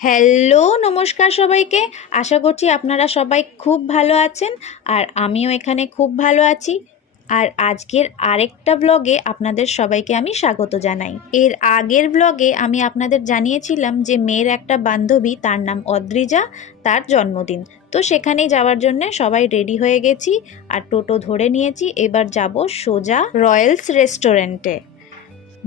Hello, নমস্কার সবাইকে। আশা করছি আপনারা সবাই খুব ভালো আছেন আর আমিও এখানে খুব ভালো আছি। আর আজকের আরেকটা ব্লগে আপনাদের সবাইকে আমি স্বাগত জানাই। এর আগের ব্লগে আমি আপনাদের জানিয়েছিলাম যে মেয়ের একটা বান্ধবী, তার নাম অদ্রিজা, তার জন্মদিন। তো সেখানে যাওয়ার জন্য সবাই রেডি হয়ে গেছি আর টোটো ধরে নিয়েছি। এবার যাব সোজা রয়্যালস রেস্টুরেন্টে।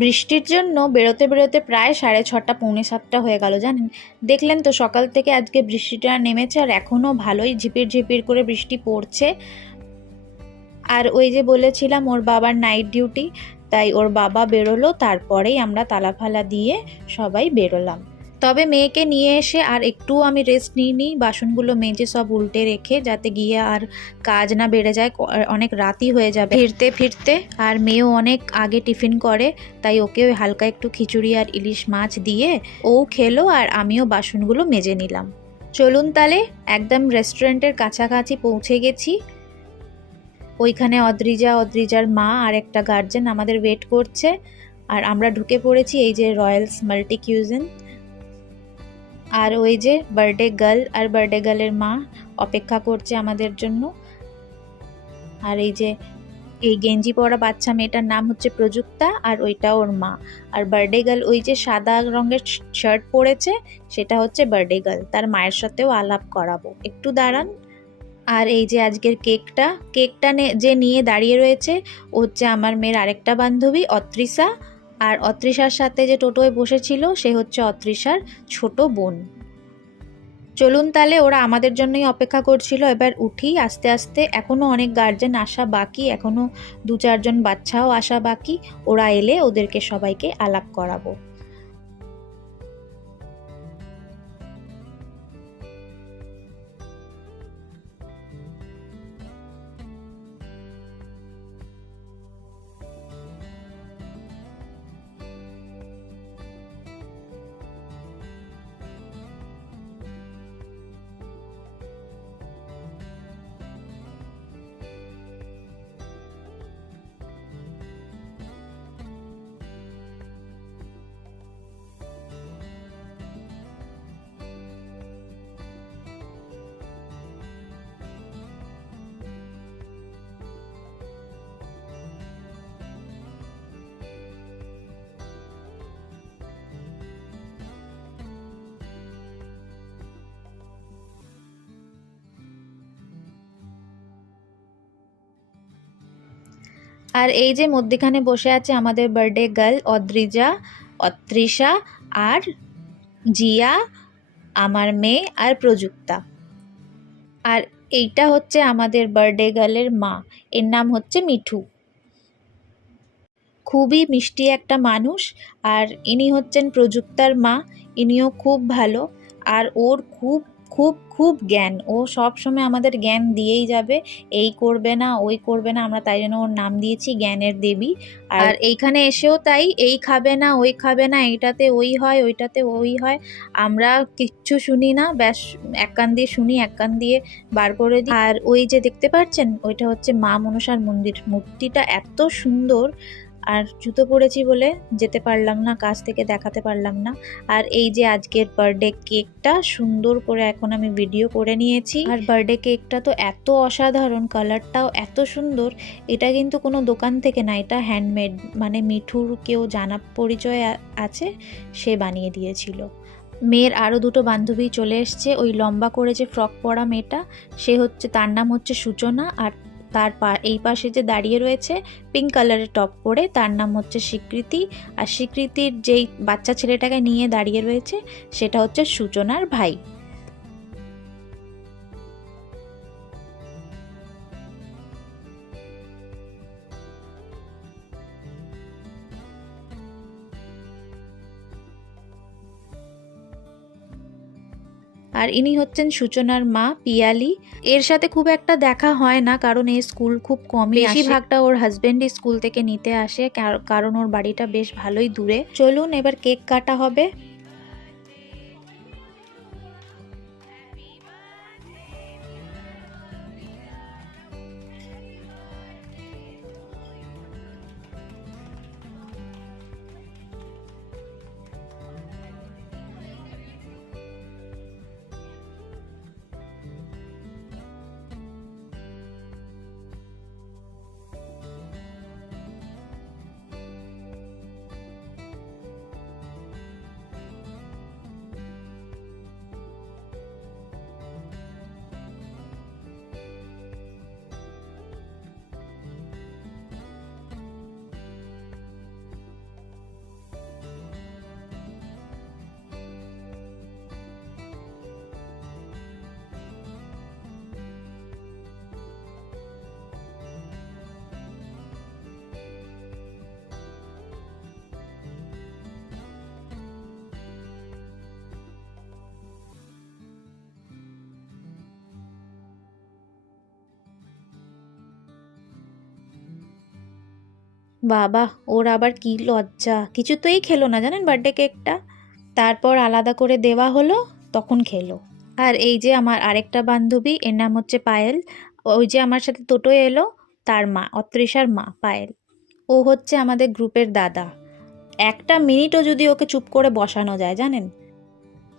বৃষ্টির জন্য বেরোতে বেরোতে প্রায় 6:30 পৌনে 7টা হয়ে গেল জানেন। দেখলেন তো সকাল থেকে আজকে বৃষ্টিটা নেমেছে আর এখনও ভালোই ঝিপির ঝিপির করে বৃষ্টি পড়ছে। আর ওই যে বলেছিলাম ওর বাবার নাইট ডিউটি, তাই ওর বাবা বেরোলো, তারপরেই আমরা তালা ফালা দিয়ে সবাই বেরোলাম। তবে মেয়েকে নিয়ে এসে আর একটু আমি রেস্ট নিইনি, বাসনগুলো মেজে সব উল্টে রেখে, যাতে গিয়ে আর কাজ না বেড়ে যায়, অনেক রাতই হয়ে যাবে ফিরতে ফিরতে। আর মেয়েও অনেক আগে টিফিন করে, তাই ওকে ওই হালকা একটু খিচুড়ি আর ইলিশ মাছ দিয়ে ও খেলো আর আমিও বাসনগুলো মেজে নিলাম। চলুন তাহলে, একদম রেস্টুরেন্টের কাছাকাছি পৌঁছে গেছি। ওইখানে অদ্রিজার মা আর একটা গার্জেন আমাদের ওয়েট করছে আর আমরা ঢুকে পড়েছি এই যে রয়্যালস মাল্টি কিউজিন। আর ওই যে বার্থডে গার্ল আর বার্থডে গার্লের মা অপেক্ষা করছে আমাদের জন্য। আর এই যে এই গেঞ্জি পরা বাচ্চা মেয়েটার নাম হচ্ছে প্রযুক্তা, আর ওইটা ওর মা। আর বার্থডে গার্ল ওই যে সাদা রঙের শার্ট পরেছে, সেটা হচ্ছে বার্থডে গার্ল। তার মায়ের সাথেও আলাপ করাবো, একটু দাঁড়ান। আর এই যে আজকের কেকটা যে নিয়ে দাঁড়িয়ে রয়েছে ও হচ্ছে আমার মেয়ের আরেকটা বান্ধবী অত্রিশা। আর অত্রিশার সাথে যে টোটোয় বসেছিল সে হচ্ছে অত্রিশার ছোট বোন। চলুন তাহলে, ওরা আমাদের জন্যই অপেক্ষা করছিল। এবার উঠি আস্তে আস্তে, এখনও অনেক গার্জেন আসা বাকি, এখনও 2-4 জন বাচ্চাও আসা বাকি। ওরা এলে ওদেরকে সবাইকে আলাপ করাবো। আর এই যে মধ্যখানে বসে আছে আমাদের বার্থডে গার্ল অত্রিশা আর জিয়া, আমার মেয়ে আর প্রযুক্তা। আর এইটা হচ্ছে আমাদের বার্থডে গার্লের মা, এর নাম হচ্ছে মিঠু। খুবই মিষ্টি একটা মানুষ। আর ইনি হচ্ছেন প্রযুক্তার মা, ইনিও খুব ভালো। আর ওর খুব খুব খুব জ্ঞান, ও সব সময় আমাদের জ্ঞান দিয়েই যাবে, এই করবে না ওই করবে না। আমরা তাই জন্য ওর নাম দিয়েছি জ্ঞানের দেবী। আর এইখানে এসেও তাই, এই খাবে না ওই খাবে না, এইটাতে ওই হয় ওইটাতে ওই হয়, আমরা কিচ্ছু শুনি না, ব্যাস এক কান দিয়ে শুনি এক কান দিয়ে বার করে দিই। আর ওই যে দেখতে পাচ্ছেন ওইটা হচ্ছে মা মনসার মন্দির, মূর্তিটা এত সুন্দর। আর জুতো পরেছি বলে যেতে পারলাম না, কাছ থেকে দেখাতে পারলাম না। আর এই যে আজকের বার্থডে কেকটা সুন্দর করে এখন আমি ভিডিও করে নিয়েছি। আর বার্থডে কেকটা তো এত অসাধারণ, কালারটাও এত সুন্দর। এটা কিন্তু কোনো দোকান থেকে না, এটা হ্যান্ডমেড, মানে মিঠুর কেউ জানা পরিচয় আছে, সে বানিয়ে দিয়েছিল। মেয়ের আরও 2টো বান্ধবী চলে এসছে। ওই লম্বা করে যে ফ্রক পরা মেয়েটা, তার নাম হচ্ছে সূচনা। আর এই পাশে যে দাঁড়িয়ে রয়েছে পিঙ্ক কালারের টপ পরে, তার নাম হচ্ছে স্বীকৃতি। আর স্বীকৃতির যেই বাচ্চা ছেলেটাকে নিয়ে দাঁড়িয়ে রয়েছে সেটা হচ্ছে সূচনার ভাই। আর ইনি হচ্ছেন সূচনার মা পিয়ালি। এর সাথে খুব একটা দেখা হয় না, কারণ এই স্কুল খুব কমই, বেশিরভাগটা ওর হাজবেন্ডই স্কুল থেকে নিতে আসে, কারণ ওর বাড়িটা বেশ ভালোই দূরে। চলুন এবার কেক কাটা হবে। বাবা, ওর আবার কি লজ্জা, কিছুতেই খেলো না জানেন বার্থডে কেকটা। তারপর আলাদা করে দেওয়া হলো, তখন খেলো। আর এই যে আমার আরেকটা বান্ধবী, এর নাম হচ্ছে পায়েল, ওই যে আমার সাথে টোটোয় এলো, তার মা, অত্রিশার মা পায়েল। ও হচ্ছে আমাদের গ্রুপের দাদা। একটা মিনিটও যদি ওকে চুপ করে বসানো যায় জানেন।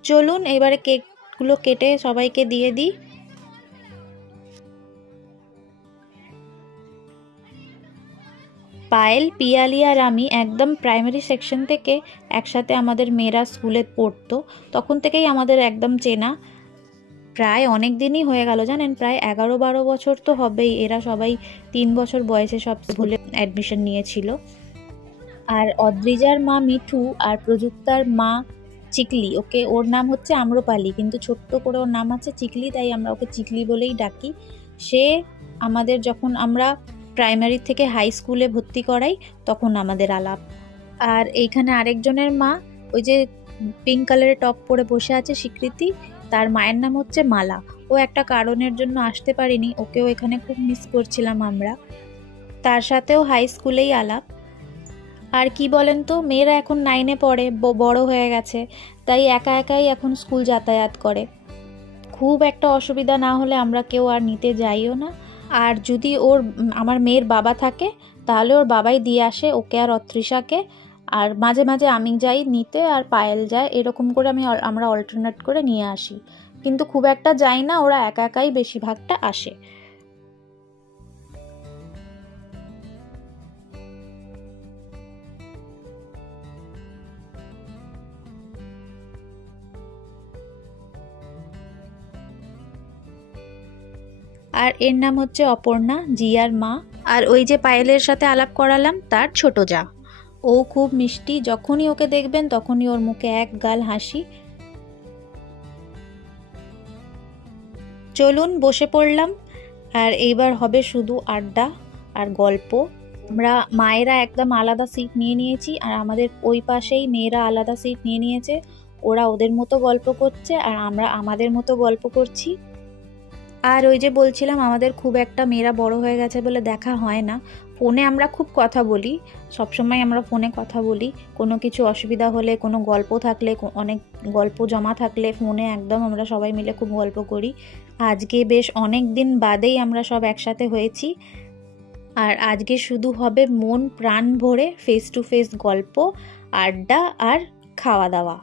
চলুন এবারে কেকগুলো কেটে সবাইকে দিয়ে দিই। পায়েল, পিয়ালি আর আমি একদম প্রাইমারি সেকশন থেকে একসাথে আমাদের মেয়েরা স্কুলে পড়তো, তখন থেকেই আমাদের একদম চেনা। প্রায় অনেক দিনই হয়ে গেল জানেন, প্রায় 11-12 বছর তো হবেই। এরা সবাই 3 বছর বয়সে সব স্কুলে অ্যাডমিশন নিয়েছিল। আর অদ্রিজার মা মিঠু আর প্রযুক্তার মা চিকলি, ওর নাম হচ্ছে আম্রপালি, কিন্তু ছোট্ট করে ওর নাম আছে চিকলি, তাই আমরা ওকে চিকলি বলেই ডাকি। সে আমাদের যখন আমরা প্রাইমারি থেকে হাই স্কুলে ভর্তি করাই তখন আমাদের আলাপ। আর এইখানে আরেকজনের মা, ওই যে পিঙ্ক কালারের টপ পরে বসে আছে স্বীকৃতি, তার মায়ের নাম হচ্ছে মালা। ও একটা কারণের জন্য আসতে পারিনি, ওকেও এখানে খুব মিস করছিলাম আমরা। তার সাথেও হাই স্কুলেই আলাপ। আর কি বলেন তো, মেয়েরা এখন 9-এ পড়ে, বড় হয়ে গেছে, তাই একা একাই এখন স্কুল যাতায়াত করে। খুব একটা অসুবিধা না হলে আমরা কেউ আর নিতে যাইও না। আর যদি আমার মেয়ের বাবা থাকে তাহলে ওর বাবাই দিয়ে আসে ওকে আর অত্রিশাকে। আর মাঝে মাঝে আমি যাই নিতে আর পায়েল যায়, এরকম করে আমরা অল্টারনেট করে নিয়ে আসি, কিন্তু খুব একটা যাই না, ওরা একা একাই বেশিরভাগটা আসে। আর এর নাম হচ্ছে অপর্ণা, জিয়ার মা। আর ওই যে পায়েলের সাথে আলাপ করালাম, তার ছোট যা। ও খুব মিষ্টি, যখনই ওকে দেখবেন তখনই ওর মুখে এক গাল হাসি। চলুন বসে পড়লাম, আর এইবার হবে শুধু আড্ডা আর গল্প। আমরা মায়েরা একদম আলাদা সিট নিয়ে নিয়েছি, আর আমাদের ওই পাশেই মেয়েরা আলাদা সিট নিয়ে নিয়েছে। ওরা ওদের মতো গল্প করছে আর আমরা আমাদের মতো গল্প করছি। আর ওই যে বলছিলাম, আমাদের খুব একটা মেয়েরা বড় হয়ে গেছে বলে দেখা হয় না। ফোনে আমরা খুব কথা বলি, সবসময় আমরা ফোনে কথা বলি। কোনো কিছু অসুবিধা হলে, কোনো গল্প থাকলে, অনেক গল্প জমা থাকলে ফোনে একদম আমরা সবাই মিলে খুব গল্প করি। আজকে বেশ অনেক দিন বাদেই আমরা সব একসাথে হয়েছি। আর আজকে শুধু হবে মন প্রাণ ভরে ফেস টু ফেস গল্প, আড্ডা আর খাওয়া দাওয়া।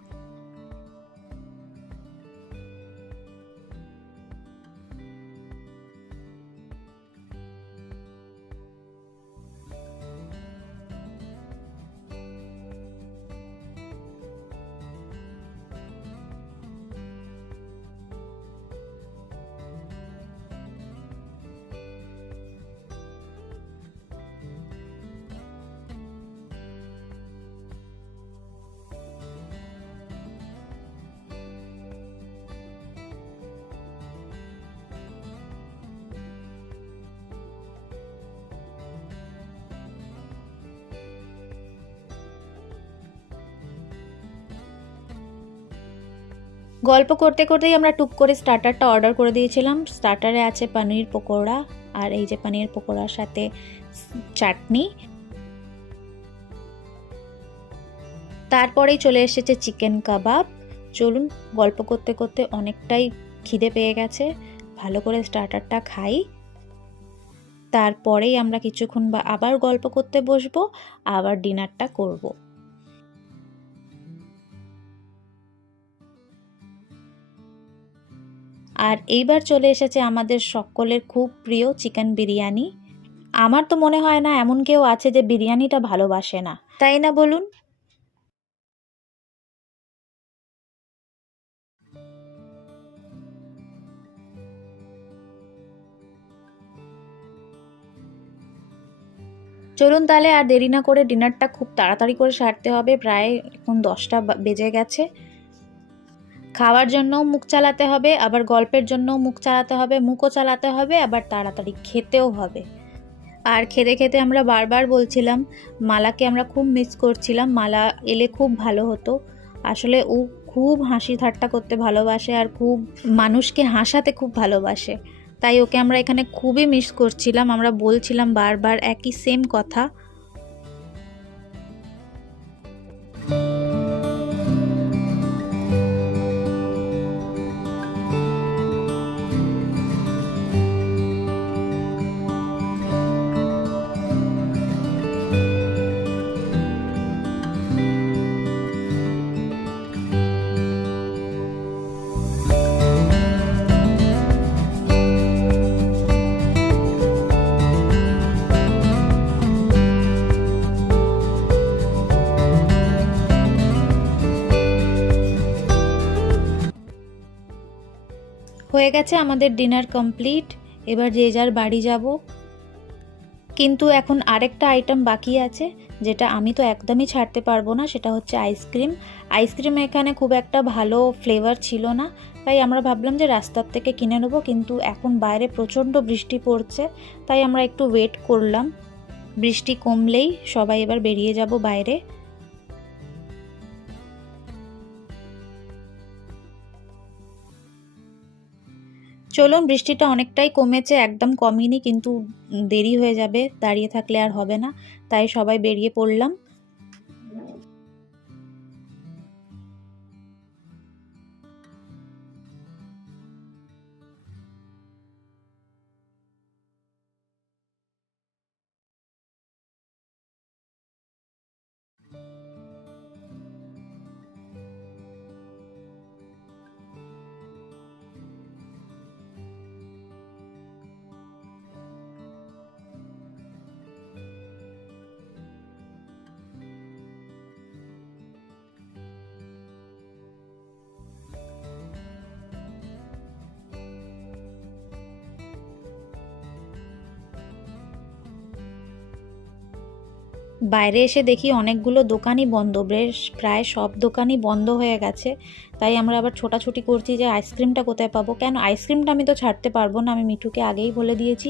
গল্প করতে করতেই আমরা টুক করে স্টার্টারটা অর্ডার করে দিয়েছিলাম। স্টার্টারে আছে পনির পকোড়া, আর এই যে পনির পকোড়ার সাথে চাটনি। তারপরেই চলে এসেছে চিকেন কাবাব। চলুন, গল্প করতে করতে অনেকটাই খিদে পেয়ে গেছে, ভালো করে স্টার্টারটা খাই, তারপরেই আমরা কিছুক্ষণ আবার গল্প করতে বসবো, আবার ডিনারটা করব। আর এইবার চলে এসেছে আমাদের সকলের খুব প্রিয় চিকেন বিরিয়ানি। আমার তো মনে হয় না এমন কেউ আছে যে বিরিয়ানিটা ভালোবাসে না, তাই না বলুন? চলুন তাহলে আর দেরি না করে ডিনারটা খুব তাড়াতাড়ি করে সারতে হবে, প্রায় এখন 10টা বেজে গেছে। খাওয়ার জন্যও মুখ চালাতে হবে, আবার গল্পের জন্যও মুখ চালাতে হবে, মুখও চালাতে হবে, আবার তাড়াতাড়ি খেতেও হবে। আর খেতে খেতে আমরা বারবার বলছিলাম মালাকে আমরা খুব মিস করছিলাম, মালা এলে খুব ভালো হতো। আসলে ও খুব হাসি ঠাট্টা করতে ভালোবাসে আর খুব মানুষকে হাসাতে খুব ভালোবাসে, তাই ওকে আমরা এখানে খুবই মিস করছিলাম। আমরা বলছিলাম বারবার একই সেম কথা। হয়ে গেছে আমাদের ডিনার কমপ্লিট। এবার যে যার বাড়ি যাব। কিন্তু এখন আরেকটা আইটেম বাকি আছে, যেটা আমি তো একদমই ছাড়তে পারবো না, সেটা হচ্ছে আইসক্রিম। আইসক্রিম এখানে খুব একটা ভালো ফ্লেভার ছিল না, তাই আমরা ভাবলাম যে রাস্তার থেকে কিনে নেবো। কিন্তু এখন বাইরে প্রচণ্ড বৃষ্টি পড়ছে, তাই আমরা একটু ওয়েট করলাম। বৃষ্টি কমলেই সবাই এবার বেরিয়ে যাব বাইরে। চলুন, বৃষ্টিটা অনেকটাই কমেছে, একদম কমেনি, কিন্তু দেরি হয়ে যাবে, দাঁড়িয়ে থাকলে আর হবে না, তাই সবাই বেরিয়ে পড়লাম। বাইরে এসে দেখি অনেকগুলো দোকানই বন্ধ, বেশ প্রায় সব দোকানই বন্ধ হয়ে গেছে। তাই আমরা আবার ছোটাছুটি করছি যে আইসক্রিমটা কোথায় পাবো। কেন, আইসক্রিমটা আমি তো ছাড়তে পারবো না, আমি মিঠুকে আগেই বলে দিয়েছি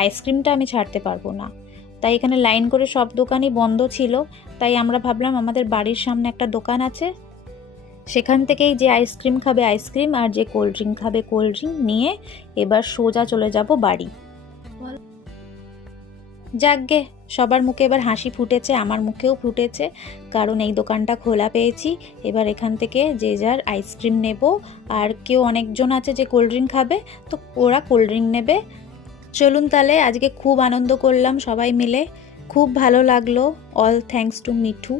আইসক্রিমটা আমি ছাড়তে পারবো না। তাই এখানে লাইন করে সব দোকানই বন্ধ ছিল। তাই আমরা ভাবলাম আমাদের বাড়ির সামনে একটা দোকান আছে, সেখান থেকেই যে আইসক্রিম খাবে আইসক্রিম, আর যে কোল্ড ড্রিঙ্ক খাবে কোল্ড ড্রিঙ্ক নিয়ে এবার সোজা চলে যাব বাড়ি। যাকগে, সবার মুখে এবার হাসি ফুটেছে, আমার মুখেও ফুটেছে, কারণ এই দোকানটা খোলা পেয়েছি। এবার এখান থেকে যে যার আইসক্রিম নেব, আর কেউ অনেকজন আছে যে কোল্ড ড্রিঙ্ক খাবে, তো ওরা কোল্ড ড্রিঙ্ক নেবে। চলুন তাহলে, আজকে খুব আনন্দ করলাম সবাই মিলে, খুব ভালো লাগলো। All thanks to Mithu.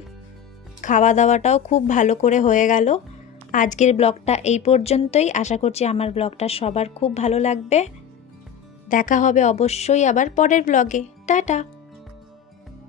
খাওয়া দাওয়াটাও খুব ভালো করে হয়ে গেল। আজকের ব্লগটা এই পর্যন্তই। আশা করছি আমার ব্লগটা সবার খুব ভালো লাগবে। দেখা হবে অবশ্যই আবার পরের ব্লগে। টাটা।